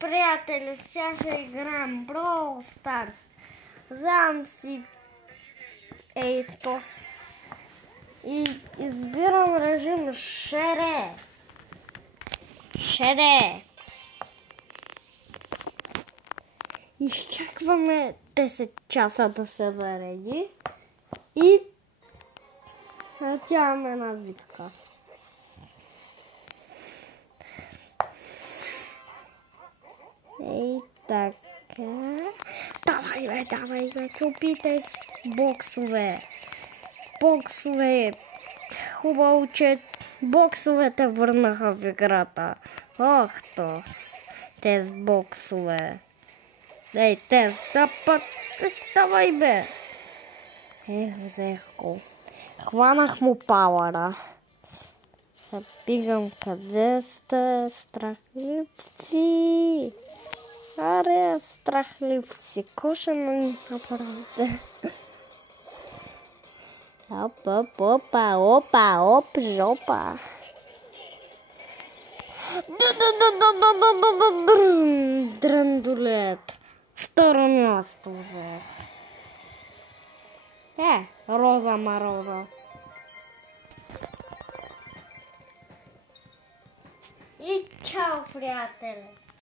приятели, сега ще играем Brawl Stars. Вземам си ето и избирам режим Шере. Изчакваме 10 часа да се зареди и натяваме на витка. Ей така. Давай, опитай боксове. Хубаво, че боксовете върнаха в играта. Ох, то. Тези боксове. Ей, тези, давай бе. Взех го. Хванах му пауъра. Бигам, къде сте, страхливци? Аре, страхливци, коша на ни направите. Оп, жопа. Драндулет. Второ място взех. Роза Мароза. И чао, приятели!